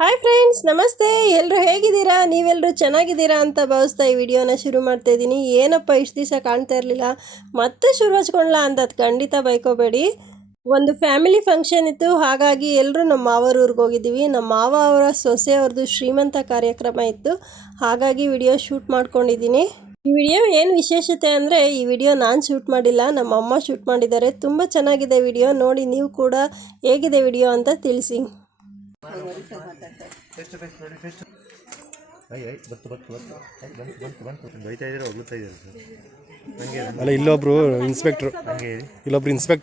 Hi friends, ನಮಸ್ತೆ. ಎಲ್ಲರೂ ಹೇಗಿದ್ದೀರಾ? ನೀವೆಲ್ಲರೂ ಚೆನ್ನಾಗಿದ್ದೀರಾ ಅಂತ ಭಾವಿಸ್ತಾ ಈ ವಿಡಿಯೋನ ಶುರು ಮಾಡ್ತಾ ಇದ್ದೀನಿ. ಏನಪ್ಪ ಇಷ್ಟು ದಿವಸ ಕಾಣ್ತಾ ಇರಲಿಲ್ಲ, ಮತ್ತೆ ಶುರು ಹಚ್ಕೊಳ್ಳ ಅಂತ ಅದು ಖಂಡಿತ ಬೈಕೋಬೇಡಿ. ಒಂದು ಫ್ಯಾಮಿಲಿ ಫಂಕ್ಷನ್ ಇತ್ತು, ಹಾಗಾಗಿ ಎಲ್ಲರೂ ನಮ್ಮ ಮಾವರ ಊರಿಗೆ ಹೋಗಿದ್ದೀವಿ. ನಮ್ಮ ಮಾವ ಅವರ ಸೊಸೆ ಅವ್ರದ್ದು ಶ್ರೀಮಂತ ಕಾರ್ಯಕ್ರಮ ಇತ್ತು, ಹಾಗಾಗಿ ವಿಡಿಯೋ ಶೂಟ್ ಮಾಡ್ಕೊಂಡಿದ್ದೀನಿ. ಈ ವಿಡಿಯೋ ಏನು ವಿಶೇಷತೆ ಅಂದರೆ, ಈ ವಿಡಿಯೋ ನಾನು ಶೂಟ್ ಮಾಡಿಲ್ಲ, ನಮ್ಮ ಅಮ್ಮ ಶೂಟ್ ಮಾಡಿದ್ದಾರೆ. ತುಂಬ ಚೆನ್ನಾಗಿದೆ ವಿಡಿಯೋ, ನೋಡಿ ನೀವು ಕೂಡ ಹೇಗಿದೆ ವಿಡಿಯೋ ಅಂತ ತಿಳಿಸಿ. ಅಲ್ಲ, ಇಲ್ಲೊಬ್ರು ಇನ್ಸ್ಪೆಕ್ಟ್ರು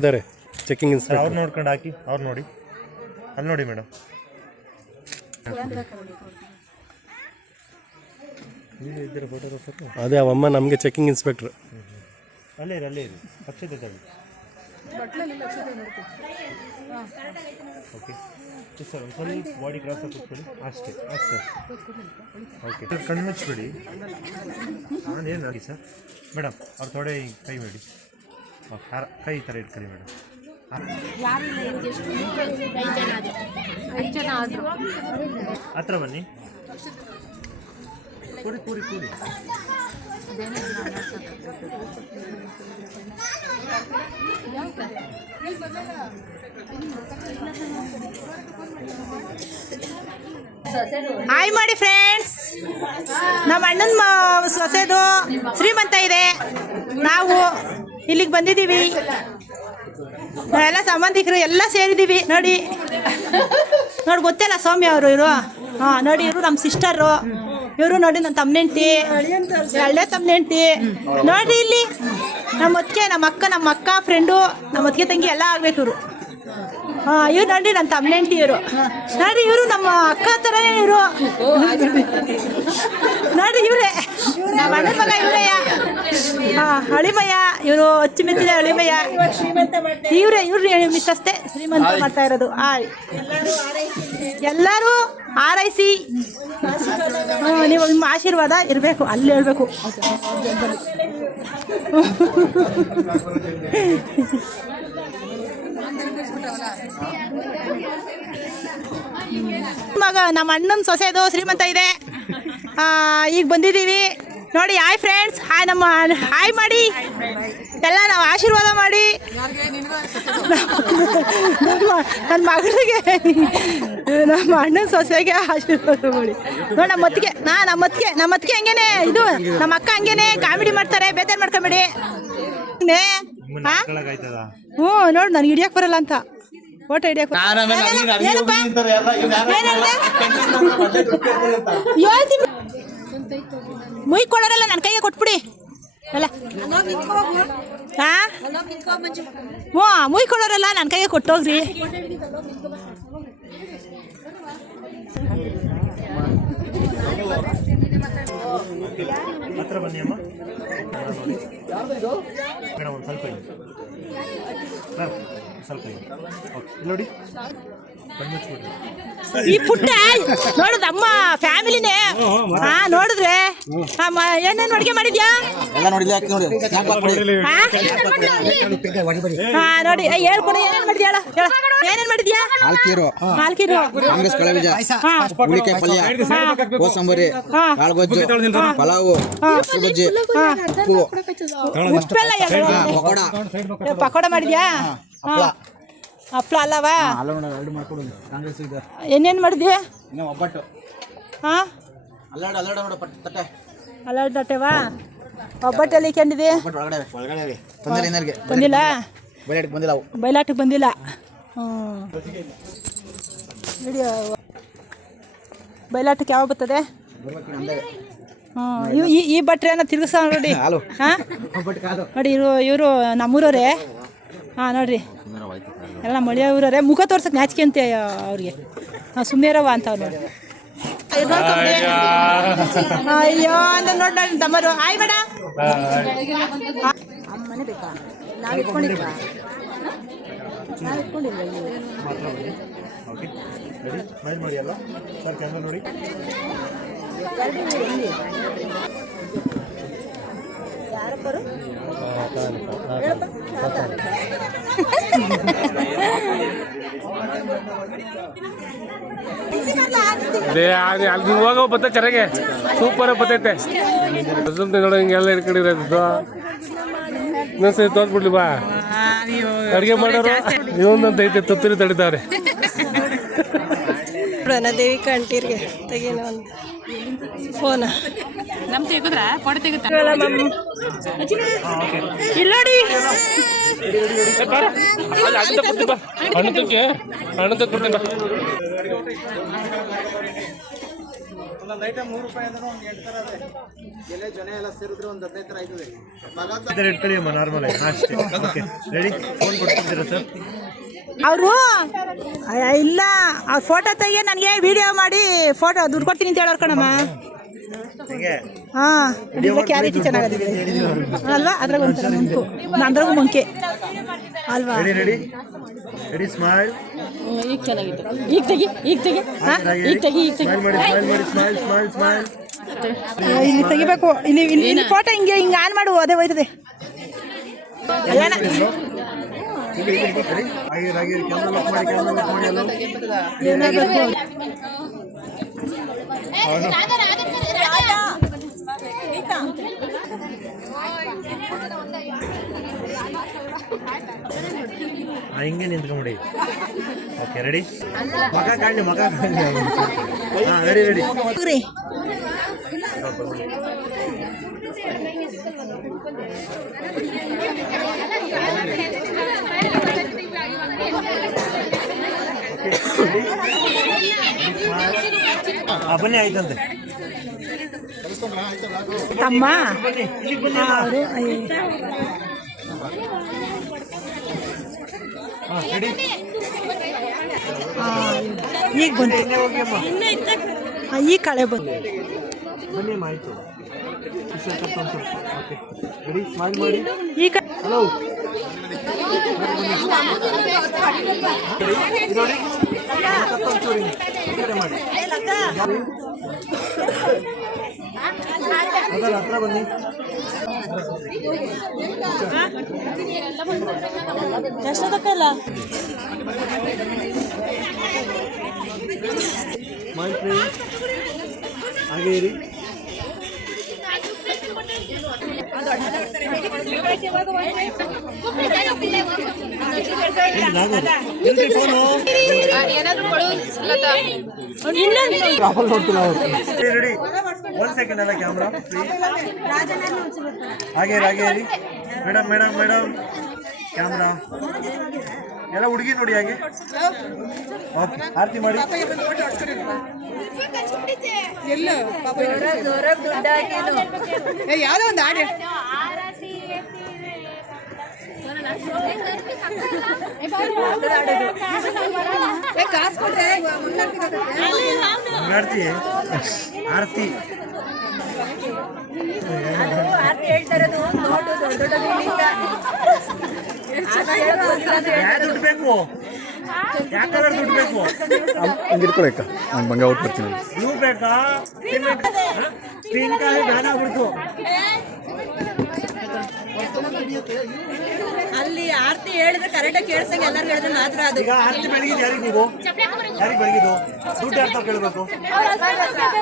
ಇದ್ದಾರೆ, ಚೆಕಿಂಗ್ ಇನ್ಸ್ಪೆಕ್ಟರ್. ಅವ್ರು ನೋಡ್ಕೊಂಡು ಹಾಕಿ, ಅವ್ರು ನೋಡಿ, ಅಲ್ಲಿ ನೋಡಿ ಮೇಡಮ್. ಅದೇ ಅವಮ್ಮ ನಮಗೆ ಚೆಕಿಂಗ್ ಇನ್ಸ್ಪೆಕ್ಟ್ರು. ಅಲ್ಲೇ ಇರಿ ಪಕ್ಷದ ಓಕೆ ಸರ್, ಒಂದು ಸ್ವಲ್ಪ ಬಾಡಿ ಕ್ರಾಸ್ ಆಗಿ ಕೂತ್ಕೊಳ್ಳಿ, ಅಷ್ಟೇ ಓಕೆ. ಕಣ್ಣು ಮುಚ್ಚಿಬಿಡಿ. ನಾನೇನು ಆಗಿ ಸರ್ ಮೇಡಮ್, ಅವ್ರು ಥೋಡೆ ಕೈ ಮಾಡಿ, ಕೈ ಈ ಥರ ಇಟ್ಕೊಳ್ಳಿ ಮೇಡಮ್. ಹತ್ರ ಬನ್ನಿ, ಕೂರಿ. ಹಾಯ್ ಮಾಡಿ ಫ್ರೆಂಡ್ಸ್, ನಮ್ಮ ಅಣ್ಣನ ಸೊಸೆದು ಶ್ರೀಮಂತ ಇದೆ. ನಾವು ಇಲ್ಲಿಗೆ ಬಂದಿದ್ದೀವಿ, ನಾವೆಲ್ಲ ಸಂಬಂಧಿಕರು ಎಲ್ಲ ಸೇರಿದ್ದೀವಿ. ನೋಡಿ ಗೊತ್ತಿಲ್ಲ ಸೌಮ್ಯ ಅವರು, ಇವರು ನೋಡಿ, ಇವರು ನಮ್ಮ ಸಿಸ್ಟರು, ಇವರು ನೋಡಿ ನನ್ನ ತಮ್ಮನೆಂಟಿ, ಹಳ್ಳೆ ತಮ್ಮನೆಂಟಿ. ನೋಡಿರಿ ಇಲ್ಲಿ ನಮ್ಮ ಅತ್ತಿಗೆ, ನಮ್ಮ ಅಕ್ಕ ಫ್ರೆಂಡು, ನಮ್ಮ ಅತ್ತಿಗೆ ತಂಗಿ ಎಲ್ಲ ಆಗ್ಬೇಕು ಇವರು. ಇವ್ರು ನೋಡಿ ನನ್ನ ತಮ್ಮನೆಂಟಿ, ಇವರು ನೋಡಿ, ಇವರು ನಮ್ಮ ಅಕ್ಕ ಥರನೇ ಇವರು. ನೋಡಿ ಇವರೇ ನಮ್ಮ ಅಣ್ಣನ ಮಗ, ಇವರಯ್ಯ ಅಳಿಮಯ್ಯ, ಇವರು ಅಚ್ಚುಮೆಚ್ಚಿನ ಅಳಿಮಯ್ಯ. ಇವ್ರು ಮಿಸ್ಸಷ್ಟೇ ಶ್ರೀಮಂತ ಮಾಡ್ತಾ ಇರೋದು. ಎಲ್ಲರೂ ಆರೈಸಿ, ನೀವು ನಿಮ್ಮ ಆಶೀರ್ವಾದ ಇರಬೇಕು, ಅಲ್ಲಿ ಹೇಳ್ಬೇಕು. ಮಗ ನಮ್ಮ ಅಣ್ಣನ ಸೊಸೆದು ಶ್ರೀಮಂತ ಇದೆ, ಈಗ ಬಂದಿದ್ದೀವಿ ನೋಡಿ. ಹಾಯ್ ಫ್ರೆಂಡ್ಸ್, ಹಾಯ್ ಮಾಡಿ, ಎಲ್ಲ ನಾವು ಆಶೀರ್ವಾದ ಮಾಡಿ. ನನ್ನ ಮಗಳಿಗೆ, ನಮ್ಮ ಅಣ್ಣನ ಸೊಸೆಗೆ ಆಶೀರ್ವಾದ ಮಾಡಿ. ನೋಡಿ ನಮ್ಮ ಅತ್ತಿಗೆ ಹಂಗೇನೆ, ಇದು ನಮ್ಮ ಅಕ್ಕ ಹಂಗೇನೆ ಕಾಮಿಡಿ ಮಾಡ್ತಾರೆ, ಬೇಜಾರು ಮಾಡ್ಕೊಂಬೇಡಿ. ಹ್ಞೂ ನೋಡಿ, ನನಗೆ ಹಿಡಿಯಕ್ಕೆ ಬರಲ್ಲ ಅಂತ ಫೋಟೋ ಹಿಡಿಯಕ್ಕೆ ಮುಯ್ ಕೊಡೋರಲ್ಲ, ನನ್ನ ಕೈಗೆ ಕೊಟ್ಬಿಡಿ ಅಲ್ಲ. ಹ್ಞೂ, ಮುಯ್ ಕೊಡೋರಲ್ಲ, ನನ್ನ ಕೈಗೆ ಕೊಟ್ಟೋಗ್ರಿ. ಹತ್ರ ಬನ್ನಿ ಅಮ್ಮ ಮೇಡಮ್, ಒಂದು ಸ್ವಲ್ಪ ನೋಡಿ, ಈ ಪುಟ್ಟ ನೋಡುದಮ್ಮ ಫ್ಯಾಮಿಲಿನೇ. ನೋಡಿದ್ರೆ ಏನೇನು ಅಡುಗೆ ಮಾಡಿದ್ಯಾ? ನೋಡಿ ಹೇಳ್ಕೊಡು, ಏನೇನು ಮಾಡಿದ್ಯಾ? ಏನೇನು ಮಾಡಿದ್ಯಾ? ಹಾಲ್ಕೀರು, ಕೋಸಂಬರಿ, ಕಾಳುಗೊಜ್ಜು, ಪಲಾವು, ಬಜ್ಜಿ, ಪಕೋಡ ಮಾಡಿದ್ಯಾ? ಹಪ್ಳ ಅಲ್ಲವಾ? ಏನೇನು ಮಾಡಿದ್ಯಾ? ಒಬ್ಬಟ್ಟು, ಹಾಂ ಅಲ್ಲಾಡು ತಟ್ಟೆವಾ? ಒಬ್ಬಟ್ಟಲ್ಲಿ ಕಂಡಿದೆ, ಬಂದಿಲ್ಲ, ಬಯಲಾಟಕ್ಕೆ ಬಂದಿಲ್ಲ. ವಿಡಿಯೋ ಬಯಲಾಟಕ್ಕೆ ಯಾವಾಗ ಬರ್ತದೆ? ಈ ಭಟ್ರೇನ ತಿರುಗಿಸ ನೋಡಿ. ಹಾಂ ನೋಡಿ, ಇವರು ನಮ್ಮೂರವರೇ. ನೋಡ್ರಿ, ಎಲ್ಲ ಮಳೆಯ ಊರವರೇ. ಮುಖ ತೋರ್ಸಕ್ಕೆ ನಾಚಿಕೆ ಅಂತೆ ಅವ್ರಿಗೆ, ಸುಮ್ಮನೆರವ ಅಂತ ಅವ್ರು ನೋಡಿ. ಅಯ್ಯೋ ಅಂತ ನೋಡಿ ನನ್ನ ತಮ್ಮರು. ಆಯ್ ಬೇಡ, ಅಮ್ಮನೇ ಬೇಕಾ? ನಾವು ಇಟ್ಕೊಂಡಿಲ್ಲ, ಮಾಡಿ ಅಲ್ಲ ಸರ್, ಕ್ಯಾಮ್ರಾ ನೋಡಿ. ಯಾರಪ್ಪರು ಅದೇ ಅಲ್ಲಿ ನೀವು ಹೋಗೋ ಬತ್ತ ಚೆನ್ನಾಗೆ ಸೂಪರ್ ಬತ್ತೈತೆ ಸುಮ್ಮನೆ ನೋಡೋ ಹಿಂಗೆಲ್ಲ ಹಿಡ್ಕೊಂಡಿರೋದು ಇನ್ನೊಂದ್ಸರಿ ತೋರ್ಸ್ಬಿಡ್ಲಿ ಬಾ ಅಡುಗೆ ಮಾಡೋರು ಇನ್ನೊಂದಂತ ಐತೆ ತುತ್ತೂರಿ ತಡಿತಾವ್ರೆ ದೇವಿಕಾ ಅಂಟೀರ್ಗೆ ತೆಗೀನ ಒಂದು ಫೋನ ಇಲ್ಲೋಡಿ ಹಣ್ಣು ಕೊಡ್ತೀನಿ ಬಾ ಇಟ್ಕೊಳ್ಳಿ ಅಮ್ಮ ನಾರ್ಮಲ್ ಅಷ್ಟೇ ಓಕೆ ರೆಡಿ ಫೋನ್ ಕೊಡ್ತಿದ್ದೀರಾ ಸರ್ ಅವರು ಇಲ್ಲ ಅವ್ರ ಫೋಟೋ ತೆಗಿ ನನಗೆ ವಿಡಿಯೋ ಮಾಡಿ ಫೋಟೋ ದುಡ್ಡು ಕೊಡ್ತೀನಿ ಅಂತ ಹೇಳೋರು ಕಣಮ್ಮ. ಹಾಂ ಕ್ಯಾರಿಟಿ ಚೆನ್ನಾಗಿದೆ ಅಲ್ವಾ? ಅದ್ರಾಗ ಒಂಥರ ಮುಂಕು ಅದ್ರಾಗೂ ಮುಂಕೆ ಅಲ್ವಾ? ರೆಡಿ ರೆಡಿ ರೆಡಿ ಸ್ಮೈಲ್ ಈಗ ಚೆನ್ನಾಗಿತ್ತು. ಈಗ ತೆಗಿ ಈಗ ತೆಗಿ ಈಗ ತೆಗಿ ಈಗ ತೆಗಿ ಸ್ಮೈಲ್ ಮಾಡಿ ಸ್ಮೈಲ್ ಮಾಡಿ ಸ್ಮೈಲ್ ಸ್ಮೈಲ್ ಸ್ಮೈಲ್ ಇಲ್ಲಿ ತೆಗಿಬೇಕು. ಇಲ್ಲಿ ಇಲ್ಲಿ ಫೋಟೋ ಹಿಂಗೆ ಹಿಂಗೆ ಆನ್ ಮಾಡು, ಅದೇ ಹೋಯ್ತದೆ. ಹಾಗೆ ಕ್ಯಾಮ್ರಾ ಲಾಕ್ ಮಾಡಿ ಕ್ಯಾಮ್ರಾ ಲಾಕ್ ಮಾಡಿ ಅಲ್ಲ ಹಿಂಗೆ ನಿಂತ್ಕೊಂಬಿಡಿ. ಓಕೆ ರೆಡಿ ಮಗ ಕಾಣಿ ಹಾಂ ರೆಡಿ ರೆಡಿ ಬನ್ನಿ ಆಯ್ತಂತೆ ತಮ್ಮ ರೆಡಿ ಈಗ ಬಂತು. ಈ ಕಳೆ ಬಂತು. ಬನ್ನಿ ಅಮ್ಮ ಆಯಿತು. ಓಕೆ ರೆಡಿ ಸ್ಮೈಲ್ ಮಾಡಿ. ಈಗ ಹಲೋ ನೋಡಿ ಮಾಡಿ ಅದರ ಹತ್ರ ಬನ್ನಿ. ಎಷ್ಟೊತ್ತಲ್ಲ ಸ್ಮೈಲ್ ಪ್ಲೀಸ್. ಹಾಗೆ ಇರಿ. ರೆಡಿ 1 ಸೆಕೆಂಡ್ ಅಲ್ಲ ಕ್ಯಾಮ್ರಾ ಪ್ಲೀಸ್. ಹಾಗೆ ಹಾಗೆ ಇರಿ ಮೇಡಮ್ ಮೇಡಮ್ ಮೇಡಮ್ ಕ್ಯಾಮ್ರಾ ಎಲ್ಲ ಹುಡುಗಿ ನೋಡಿ ಹಾಗೆ. ಓಕೆ ಆರತಿ ಮಾಡಿ. ಯಾವುದೋ ಒಂದು ಹಾಡು ಆರತಿ ಆರತಿ ಯಾರು ದುಡ್ಡು ಬೇಕು? ಯಾಕಂದ್ರೆ ದುಡ್ಡು ಬೇಕು? ಹಿಡ್ಕೊಳಕ್ಕ ನಾನು ಬಂಗ ಔಟ್ ಬರ್ತೀನಿ. ನೀವು ಬೇಕಾ? ಸ್ಕ್ರೀನ್ ಕಾಲೇ ಬ್ಯಾನ್ ಆಗ್ಬಿಡ್ತು. ಅಲ್ಲಿ ಆರ್ತಿ ಹೇಳಿದ್ರೆ ಕರೆಕ್ಟಾಗಿ ಕೇಳಿಸಂಗೆ ಎಲ್ಲರೂ ಹೇಳಿದ್ರೆ ಮಾತ್ರ ಅದು. ಈಗ ಆರತಿ ಬೆಳಗಿದ್ದು ಯಾರಿಗೆ ನೀವು? ಯಾರಿಗೆ ಬೆಳಗಿದ್ದು? ದುಡ್ಡು ಯಾರ್ತಾವ ಕೇಳಬೇಕು?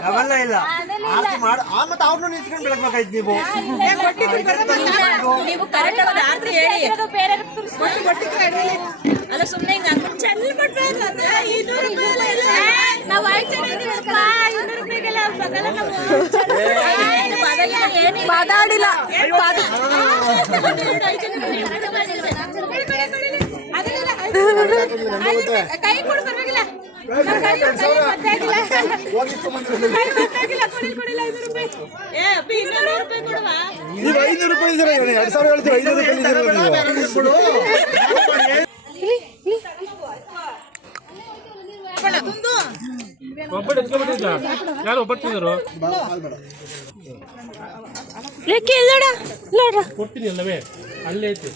ಅವೆಲ್ಲ ಇಲ್ಲ. ಆರತಿ ಮಾಡಿ ಮತ್ತೆ ಅವ್ರನ್ನೂ ನಿಂತ್ಕೊಂಡು ಬೆಳಗ್ಬೇಕಾಯ್ತು ನೀವು. ನೀವು ಕರೆಕ್ಟಾಗಿ ಆರ್ತಿ ಹೇಳಿ ಅಲ್ಲ ಸುಮ್ಮನೆ ಹಿಂಗೆ ಅನ್ಕೊಂಡು ಚೆಲ್ಲ ಮಾತಾಡಿಲ್ಲ. ಕೈ ಕೊಡು ಪರವಾಗಿಲ್ಲ. ನೀವು 500 ರೂಪಾಯಿ ಇದ್ದೀರಾ? 2000 ಹೇಳ್ತೀರಾ? 500 ರೂಪಾಯಿ ಇದ್ದೀರಾ ನೀವು? ಒಬ್ಬಟ್ಟು ಎತ್ಕೊಬಿಟ್ಟಿದ್ದ ಯಾರು ಒಬ್ಬಟ್ಟಿದ್ರು ಕೊಡ್ತೀನಿ ಅಲ್ಲವೇ ಅಲ್ಲೇ ಐತಿ.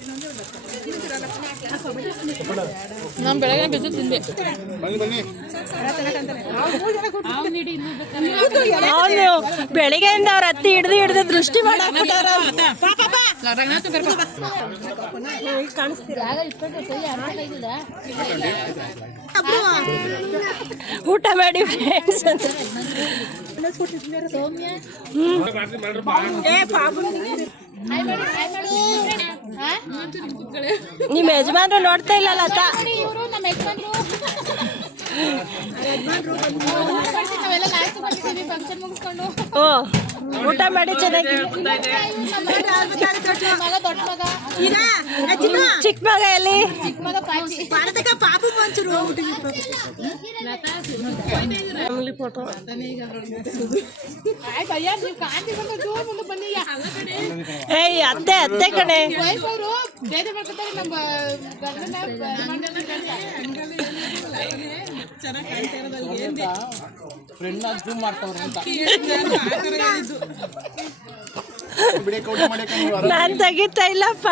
ನಾನು ಬೆಳಗ್ಗೆ ಬಿದ್ದು ತಿಂದೆ. ಬೆಳಿಗ್ಗೆಯಿಂದ ಅವ್ರ ಅತ್ತಿ ಹಿಡ್ದು ದೃಷ್ಟಿ ಮಾಡಾಕ್ಬಿಟ್ಟಾರ. ಕಾಣಿಸ್ತೀರಾ ಊಟ ಮಾಡಿ ಫ್ರೆಂಡ್ಸ್ ಅಂತ ನಿಮ್ಮ ಯಜಮಾನ್ರು ನೋಡ್ತಾ ಇಲ್ಲ ಲತಾ ಓ ಊಟ ಮಾಡಿ ಚೆನ್ನಾಗಿ ಚಿಕ್ಕ ಮಗ ಎಲ್ಲಿ ಫ್ಯಾಮಿಲಿ ಫೋಟೋ ಏಯ್ ಅತ್ತೆ ಅತ್ತೆ ಕಣೆ ನಾನ್ ತೆಗಿತಾ ಇಲ್ಲಪ್ಪ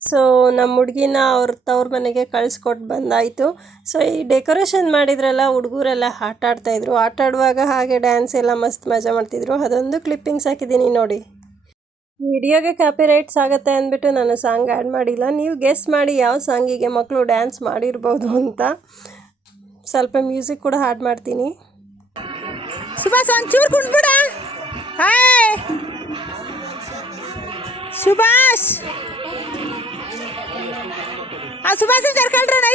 ಸೊ ನಮ್ಮ ಹುಡುಗಿನ ಅವ್ರ ತವ್ರ ಮನೆಗೆ ಕಳಿಸ್ಕೊಟ್ಟು ಬಂದಾಯಿತು. ಸೊ ಈ ಡೆಕೋರೇಷನ್ ಮಾಡಿದ್ರಲ್ಲ ಹುಡುಗರೆಲ್ಲ ಆಟ ಆಡ್ತಾಯಿದ್ರು. ಆಟ ಆಡುವಾಗ ಹಾಗೆ ಡ್ಯಾನ್ಸ್ ಎಲ್ಲ ಮಸ್ತ್ ಮಜಾ ಮಾಡ್ತಿದ್ರು. ಅದೊಂದು ಕ್ಲಿಪ್ಪಿಂಗ್ಸ್ ಹಾಕಿದ್ದೀನಿ ನೋಡಿ. ವಿಡಿಯೋಗೆ ಕಾಪಿ ರೈಟ್ಸ್ ಆಗುತ್ತೆ ಅಂದ್ಬಿಟ್ಟು ನಾನು ಸಾಂಗ್ ಆ್ಯಡ್ ಮಾಡಿಲ್ಲ. ನೀವು ಗೆಸ್ ಮಾಡಿ ಯಾವ ಸಾಂಗಿಗೆ ಮಕ್ಕಳು ಡ್ಯಾನ್ಸ್ ಮಾಡಿರ್ಬೋದು ಅಂತ. ಸ್ವಲ್ಪ ಮ್ಯೂಸಿಕ್ ಕೂಡ ಆ್ಯಡ್ ಮಾಡ್ತೀನಿ. ಸುಭಾಷ್ ಒಂಚೂರು ಕುಂಡ್ಬಿಡ. ಹಾಯ್ ಸುಭಾಷ್, ಆ ಸುಭಾಷ್ ಕರ್ಕೊಳ್ರ.